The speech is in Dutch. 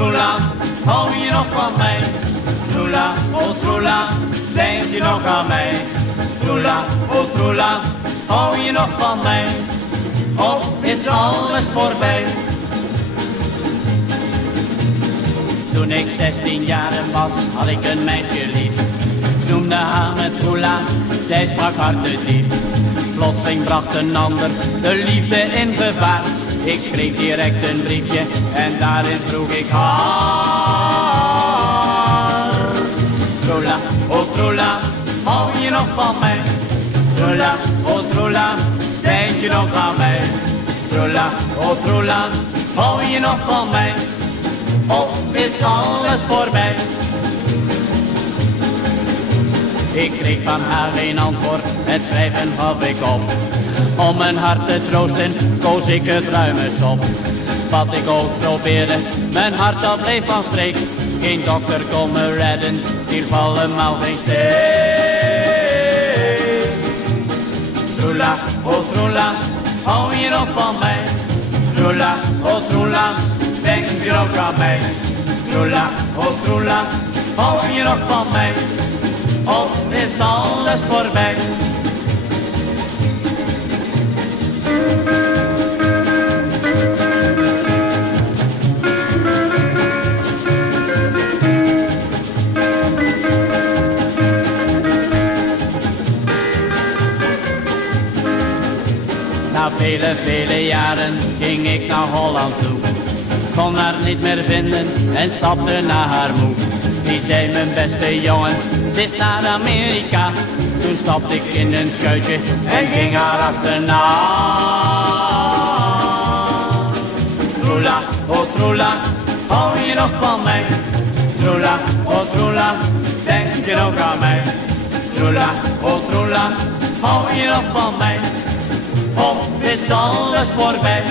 troela, hou je nog van mij? Troela, oh troela, denk je nog aan mij? Troela, oh troela, hou je nog van mij? Of is alles voorbij? Toen ik 16 jaar was, had ik een meisje lief. Noemde haar met troela, zij sprak hartediep. Plotseling bracht een ander de liefde in gevaar. Ik schreef direct een briefje en daarin vroeg ik haar. Troela, oh troela, hou je nog van mij? Troela, oh troela, denk je nog aan mij? Troela, oh troela, hou je nog van mij? Of is alles voorbij? Ik kreeg van haar geen antwoord, het schrijven gaf ik op. Om mijn hart te troosten, koos ik het ruimers op. Wat ik ook probeerde, mijn hart dat bleef van streek. Geen dokter kon me redden, hielp allemaal geen steek. Troela, oh troela, hou je nog van mij? Troela, oh troela, denk je ook aan mij? Troela, oh troela, hou je nog van mij? Of is alles voorbij? Na vele jaren ging ik naar Holland toe. Kon haar niet meer vinden en stapte naar haar moe. Die zei mijn beste jongen, ze is naar Amerika. Toen stapte ik in een schuitje en ging haar achterna. Troela, oh troela, hou je nog van mij? Troela, oh troela, denk je nog aan mij? Troela, oh troela, hou je nog van mij? Of is alles voorbij?